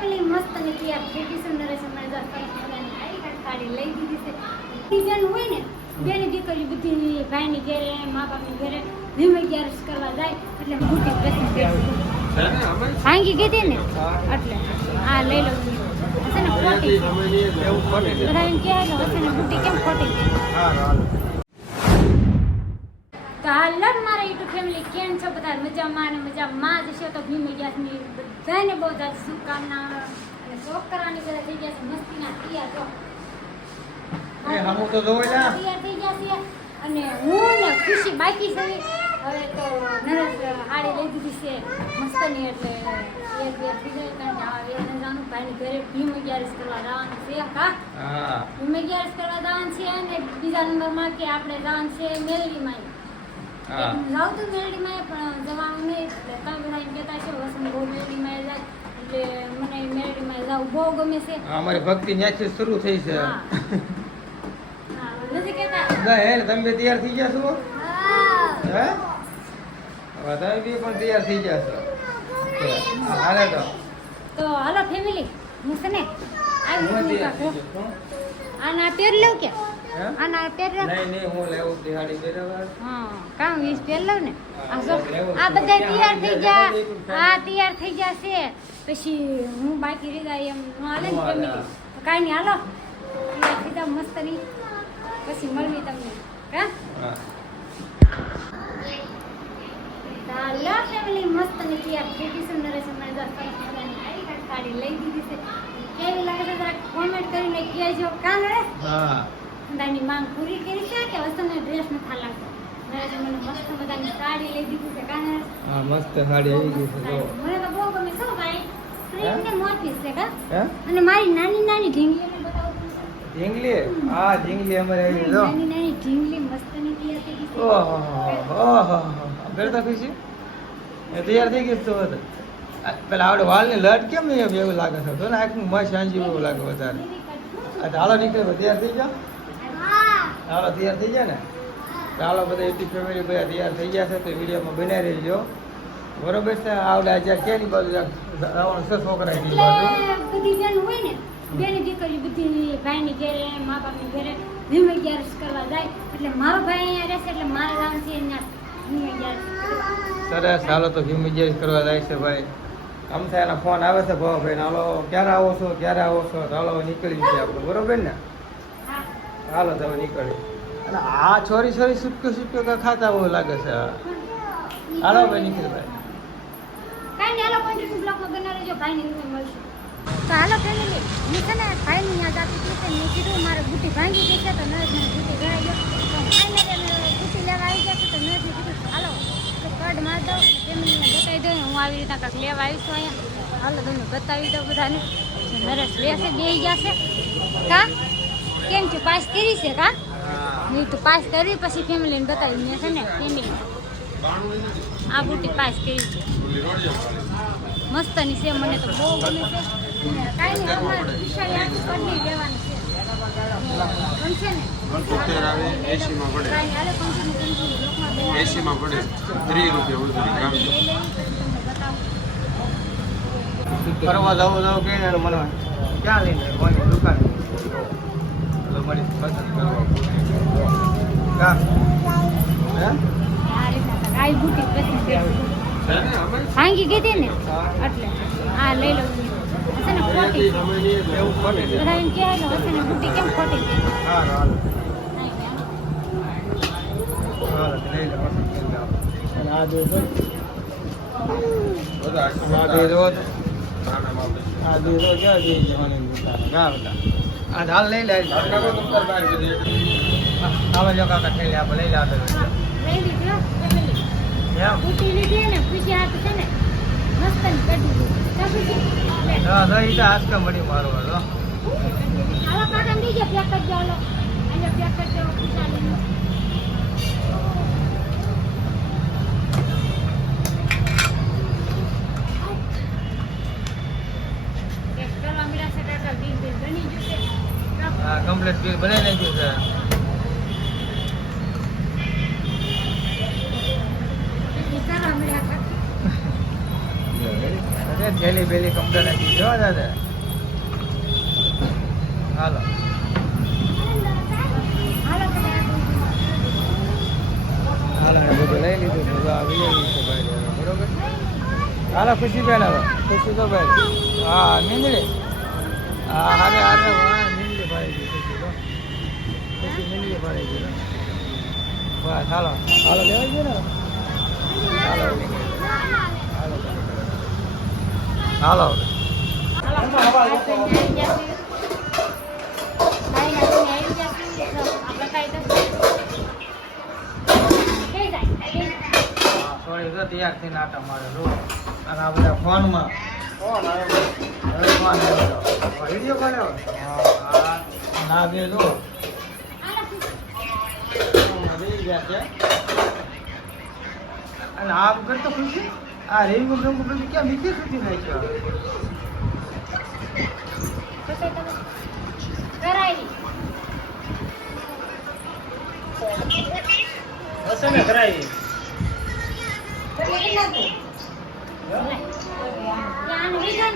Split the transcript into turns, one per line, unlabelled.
Family મસ્ત હતી આ થઈ ગઈ સમય કાઢી લઈ દીધી છે. ઈ હોય ને બેની દીકરી બધી ભાઈની ઘેરે મા બાપની ઘેરે ધીમે અગિયારસ કરવા જાય એટલે મોટી પ્રશ્ન ભાંગી ગઈ ને? એટલે હા લઈ લો હશે ને ખોટી. બધા એમ કહે એટલે હશે ને બુટી કેમ ખોટી? તો હાલ મારા યુટ્યુબ ફેમિલી કેમ છો બધા? મજામાં મજા મજામાં? જ છે તો ભીમ અગિયારસની બધાને બહુ જ શુભકામના અને છોકરાની બધા થઈ ગયા છે. મસ્તીના તૈયાર છો
એ હમું તો જોવો લ્યા.
તૈયાર થઈ ગયા છે. અને હું ને ખુશી બાકી છે. હવે તો નરસ હાડી લઈ દીધી છે મસ્તની એટલે એક બે થઈ જાય કારણ કે આવા જવાનું ભાઈની ઘરે ભીમ અગિયારસ કરવા જવાનું છે.
હા?
ભીમ અગિયારસ કરવા જવાનું છે અને બીજા નંબરમાં કે આપણે જવાનું છે મેલડીમાં
હા.
જાઉં તો મેલડીમાં પણ જવાનું નહીં. એટલે તમે બધા એમ કહેતા છો વસંત બહુ મેલડીમાં જાય એટલે મને મેલડીમાં જવું બહુ ગમે છે.
અમારી ભક્તિ ન્યાથી શરૂ થઈ છે.
નથી કેતા
ના હે તમે તૈયાર થઈ ગયા છો?
હા.
હવે તમે બી પણ તૈયાર થઈ ગયા છો. હાલે તો.
તો હાલો ફેમિલી હું છે ને આવી
છું.
આના પેર લઉં કે? આના લઉં
નહીં નહીં હું લેવું દિહાડી બેરાવાર
હા કામ વીસ પેર ને? આ જો આ બધા તૈયાર થઈ ગયા
લેવું
આ તૈયાર થઈ ગયા છે. પછી હું બાકી રહી જાય એમ ન હાલે. ફેમિલી. કાંઈ નહીં હાલો. તૈયાર થઈ જાઓ મસ્ત પછી મળવી તમને. હા?
હા.
હાલો ફેમિલી મસ્ત ને તૈયાર થઈ ગઈ છે. જો લઈ દીધી કેવી લાગે છે? કોમેન્ટ કરીને કહેજો. કા રે
હા.
તારી માંગ પૂરી કરી છે કે વસંતને ડ્રેસ નથી લાગતો? નરેશ મને મસ્ત મજાની સાડી લઈ દીધી છે કા
હા મસ્ત સાડી આવી ગઈ છે
મને તો બહુ ગમે છો ભાઈ. પ્રેમ ને મોતી છે કા? અને મારી નાની નાની ઢીંગલીઓને બતાવું
ઢીંગલી? હા ઢીંગલી અમારે આવી જો.
નાની નાની ઢીંગલી મસ્તની તૈયાર થઈ ગઈ
ઓહો ઓહો કરતા ખુશી? એ તૈયાર થઈ ગઈ તો પેલા આવડે વાળની લટ કેમ એવું લાગે છે? તો ને આખું મસ્ત સાંજી એવું લાગે વધારે. આ ચાલો નીકળે તૈયાર થઈ જાઓ ચાલો તૈયાર થઈ જાય ને? ચાલો બધા યુટ્યુબ ફેમિલી બધા તૈયાર થઈ ગયા છે તો વિડીયોમાં બનાવી રહેજો બરોબર છે? આવડે આજે કેની બાજુ રાવણ છે છોકરા એની બાજુ?
બધી બેન હોય ને બેની દીકરી બધી ભાઈની ઘેરે મા બાપની ઘેરે ભીમ અગિયારસ કરવા જાય. એટલે મારો ભાઈ અહીંયા રહેશે એટલે મારે જવાનું છે અહીંયા.
સરસ. હાલો તો ઘી મજેરી કરવા જાય છે ભાઈ. આમ થાય એના ફોન આવે છે ભાઈ હાલો ક્યારે આવો છો? ક્યારે આવો છો? હાલો નીકળી છે આપણે. બરોબર ને? હાલો તમે નીકળી. અને આ છોરી છોરી સુટકો સુટકો કાંઈ ખાતા બહુ લાગે છે. હાલો ભાઈ નીકળી ભાઈ.
કાંઈ નહીં હાલો કન્ટિન્યુ બ્લોગમાં બના રહેજો ભાઈની રૂમે મળશું. તો હાલો ફેમિલી મેં છે ને ભાઈની યાદ આપી હતી મેં કીધું મારે બુટી ભાંગી ગઈ છે તો નરેશ મને બુટી ગણાઈ ગયો તો ફાઇનલી બુટી લેવા આવી ગયા છે તો નરેશને કીધું હાલો તો કાર્ડ માર દઉં ફેમિલીને બતાવી દઉં હું આવી રીતના કાંઈક લેવા આવીશું અહીંયા. હાલો તમને બતાવી દઉં બધાને. નરેશ લેશે બે ગયા છે કા? કેમ છે? પાસ કરી છે કા? નહીં તો પાસ કરી પછી ફેમિલીને બતાવી મેં છે ને ફેમિલી આ બુટી પાસ કરી છે. મસ્તની છે મને તો બહુ ગમે છે. કાંઈ નહીં અમારે વિશાળ આખું પડી લેવાનું છે. ગમશે ને?
પંચોતેર આવે, 80 માં પડે.
નહીં, હાલો continue, continue, લોકમાં બનાવી.
એસી માં પડે. ત્રીસ રૂપિયા ઉતરી ગ્રામ
લઈ લેવી તો તમને બતાવું.
ફરવા જવું જવું કે મને ક્યાં લઈને દુકાન? મારી પસંદ કરવા કા.
ભાંગી ને આ લઈ લઉં ને ખોટી? બધા એમ કહે હશે ને બુટી કેમ
હા આ જો ક્યાં જઈ જવાની? બેટા આ ઢાલ લઈ લે આવા જો કાકા થઈ આપણે લઈ લે આગળ
લઈ લીધી.
એમ
લીધી ને ખુશી હાથ છે ને મસ્ત કઢી દીધી. કા લે.
મળી મારો હાલો
હાલો કાકા નીચે પેક કરજો હાલો અહીંયા પેક કરજો ખુશાલીને. પેક કરવા મળ્યા છે કાકા બિલ બિલ બની જશે
હા બિલ બનાવી નાખ્યું છે. થેલી બેલી કમ્પ્લેટ હતી જો દાદા. હાલો.
બધા
બધું લીધું. છે આવી ગયું છે ભાઈ બરોબર? હાલો, ખુશી બેન હવે. ખુશી તો ભાઈ હા નીંદડી હા, હારે હારે વાહ નીંદડી ભાઈ ગઈ ખુશી તો બસ હાલો. હાલો લેવા ગયો ને? હાલો. હાલો. હાલો તો તૈયાર થઈને આટા મારે. અને આ બધા ફોનમાં. ફોન આવ્યો ફોન આવ્યો. વીડિયો કોલ આવ્યો? હા હા. બે જો બેસી ગયા છે. અને આ વગર તો ખુશી આ રેંગુ રેંગુ બધું ક્યાં નીચે સુધી છે? હશે ને કરાવી
ત્યાં વિધાન